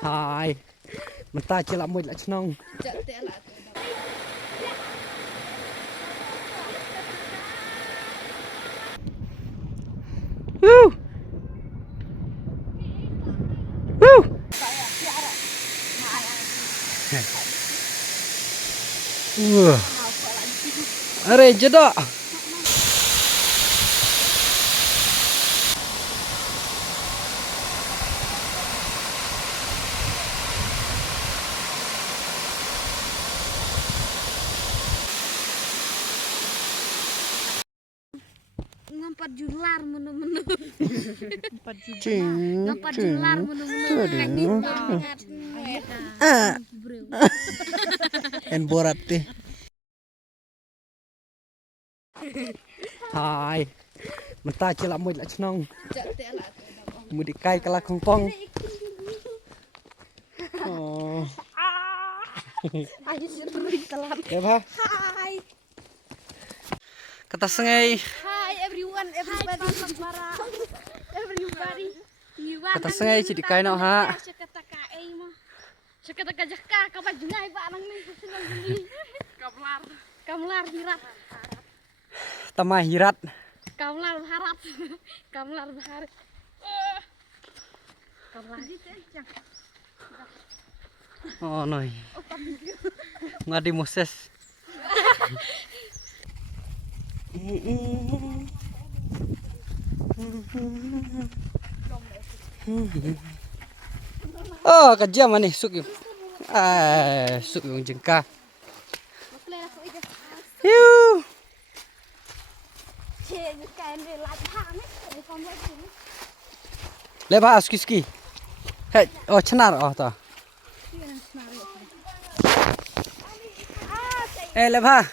Hai, mình ta chỉ làm một lại nông. Woo! Woo! Are jeda. Ngompat jular menu-menu. Cing, Ngompat jular menu-menu. En borat deh. Hai, mình ta chỉ làm một lại nông. Một đi cay cả là không pong. Ayo sering telat. Ya ha? Hai. Kata sengai. Hi everyone, everybody. Everybody. Kata sengai chỉ đi cay nào ha? Sekata kae mah. Sekata kajaka kapan jungai Pak nang ni senang gini. Kamlar. Kamlar hirat. Tamai hirat. Kamlar harap. Kamlar berharap. Kamlar. Oh noi. Ngadi Moses. Oh, kejam nih suk yuk. Suk yung jengka. Hiu. Leba ski. Hei, oh cenar oh toh. Leba.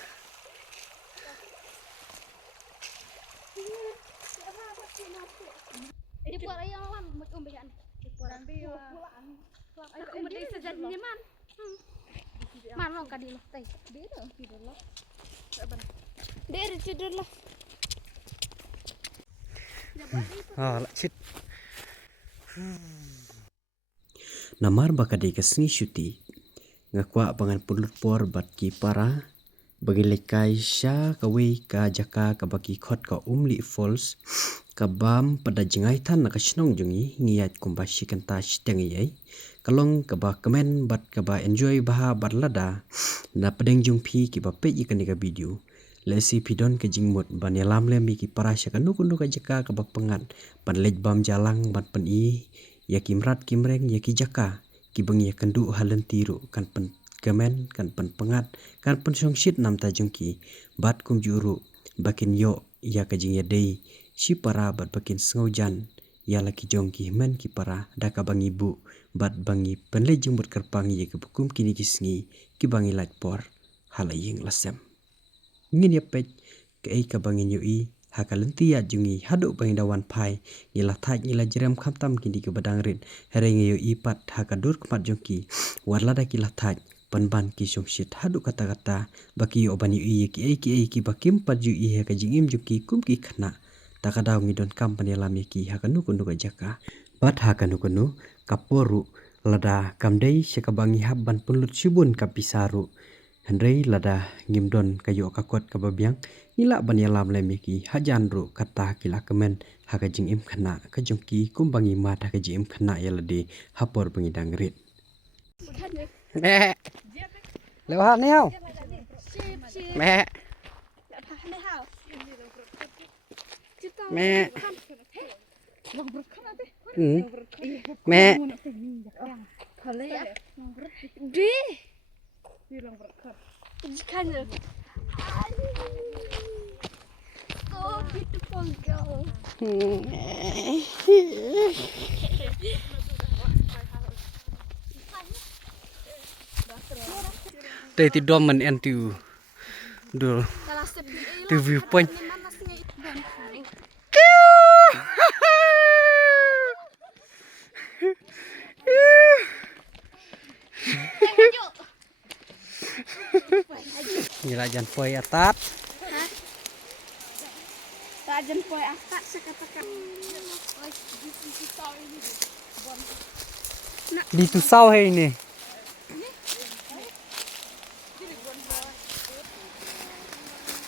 Oh, lacit. Namar bakadi kesni syuti. Ngakwa pangan pulut por bat ki para bagi lekai sya kawe ka jaka ka baki khot ka umli falls ka bam pada jengai tan na kasnong jungi ngiyat kumbashi kanta siteng yai kalong ka ba komen bat ka ba enjoy baha bat lada na pedeng jungpi ki ba pe ikan ka video lesi pidon ke jingmut ban yalam lemi ki para sya ka nukundu ka jaka ka ba pengat ban lej bam jalang ban pen i ya kimrat kimreng ya ki jaka ki bengi kendu halen tiru kan pen kemen kan pen pengat kan pen songsit nam ta jungki bat kum juru bakin yo ya kajing ya dei si para bat bakin sengojan ya laki jongki men ki para daka bangi bu bat bangi penle jumur kerpang ye ke bukum kini kisngi ki bangi light por halaying lasem ngin ya pek ke ai ka bangi nyui hakalenti ya jungi hadu bangi dawan pai ngila thaj ngila jerem khamtam kini ke badangrin hereng yo ipat hakadur kmat jongki warlada kila thaj panban ki songsit hadu kata-kata baki obani uye ki bakim paju iye ka jingim juki kum ki khna takadaw ngidon kampani lami ki hakanu kunu ka jaka bat hakanu kunu kaporu lada kamdei sekabangi habban pulut sibun kapisaru hendrei lada ngimdon kayo kakot kababiang ila bani lam lami ki hajanru kata kila kemen haka jingim khna ka jongki kum bangi mat haka jingim khna yalade hapor bangi dangrit mẹ leo hạt này không mẹ mẹ mẹ Di. So beautiful girl. đây thì đom mình ăn từ được từ viewpoint Ini lah jangan poi atat. Rajan poi atat saya katakan. Dito sao hay ini.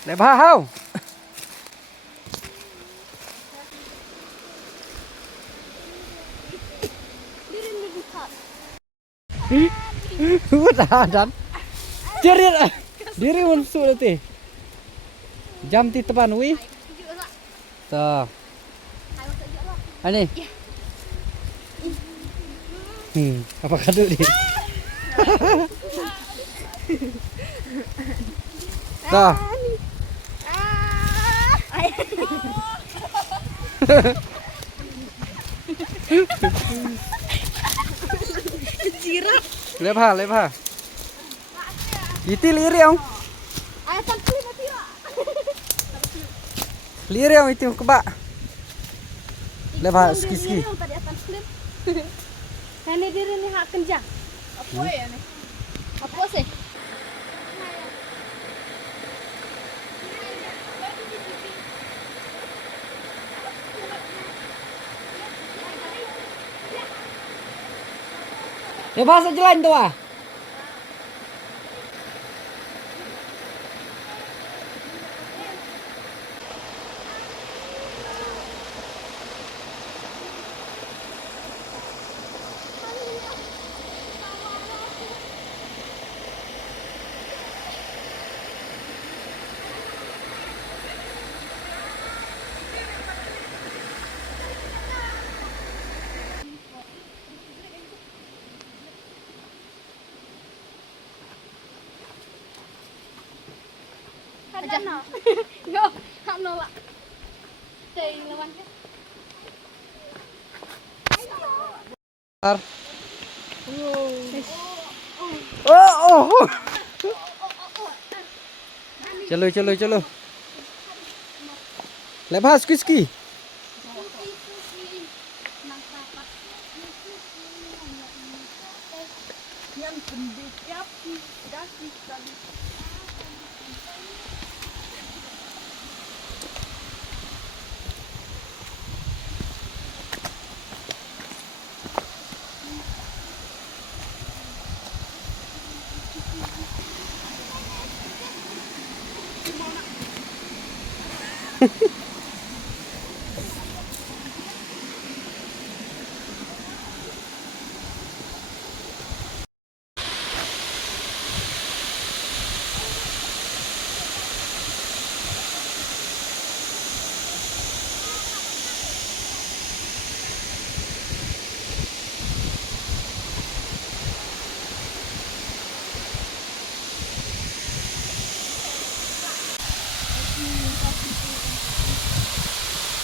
Lepas hau. Udah dan. Cerit. Diri musuh nanti. Jam ti tepan wi. Tuh. Ani. Apa kaduk dia? Tuh. Kejirap. Lepas. Itu liri yang. Ayo sampai mati lah. Liri yang itu kebak. Lepas ski. Tadi atas klip. Ini diri nih hak kenjang. Apa ya nih? Apa sih? Lepas aja lain tuh ah. Aja. Yo, hak nolak. Cai lawan ke? Oh. Chalo. Lepas ski. Yang pendidikan dan sekali.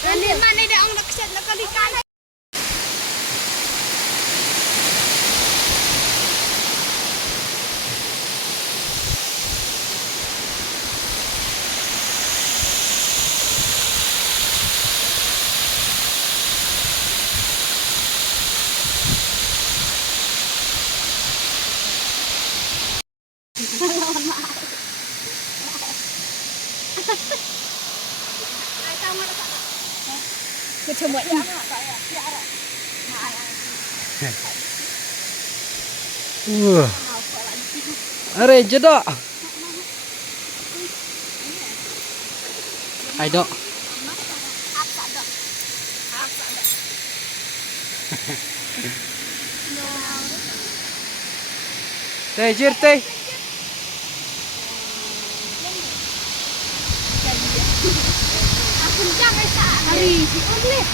Nanti mana dia orang nak keset nak kali kan? Kecuma ya. Are jedok. Ayo. Teh jirte. Aku jangan hari boleh.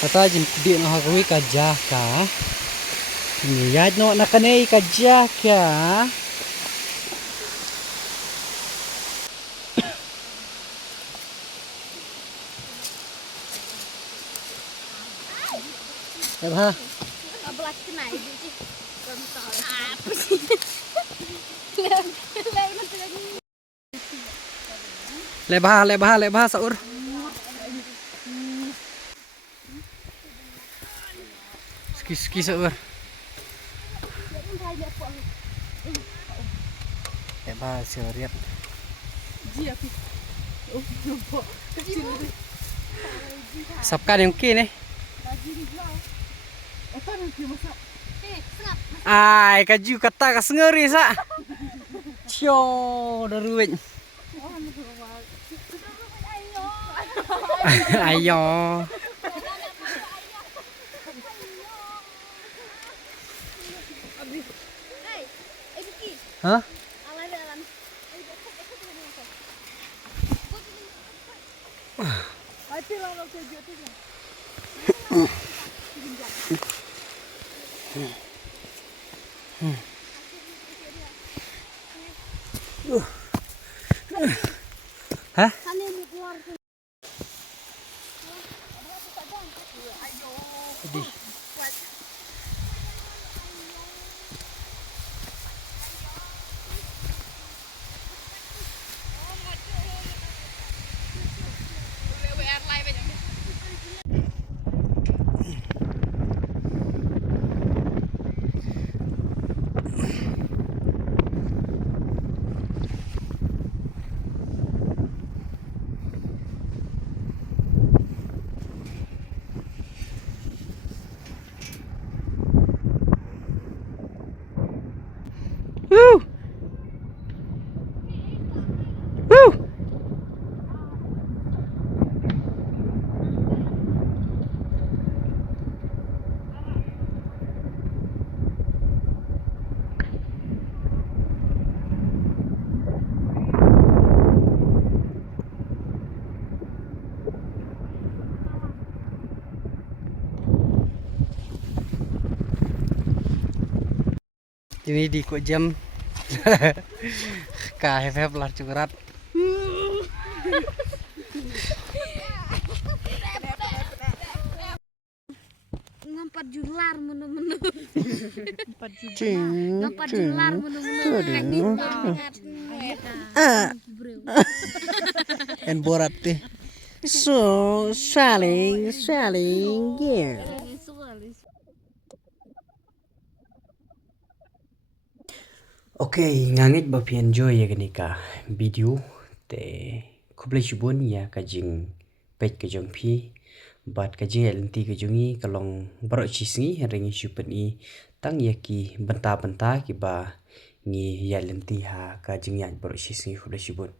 Kata jin di no hagwi kajaka. Ni yad no nakanay kajaka. Lebah. Abelah kena ibu sih. Kontol. Apa sih? Lain lagi. Lebah saur. Ski saur. Lebah seriat. Sapkan yang kini. Ai kaju kata ka sengeri sa. Cio daruin. Ayo. Hah? Hah? Di. Woo! Woo! Ini di kok jam KFF lar cukurat. Ngampat jular menu-menu. Cing. Ngampat jular menu-menu. En borat deh. So, saling, yeah. Okay, ngangit ba pi enjoy ya gani ka video te kublai shubun ya kajing pet kajong pi bat kajing elenti kajungi kalong baro chisngi ringi shupani tang ya ki benta-benta ki ba ngi ya lenti ha kajing ya baro chisngi kublai shubun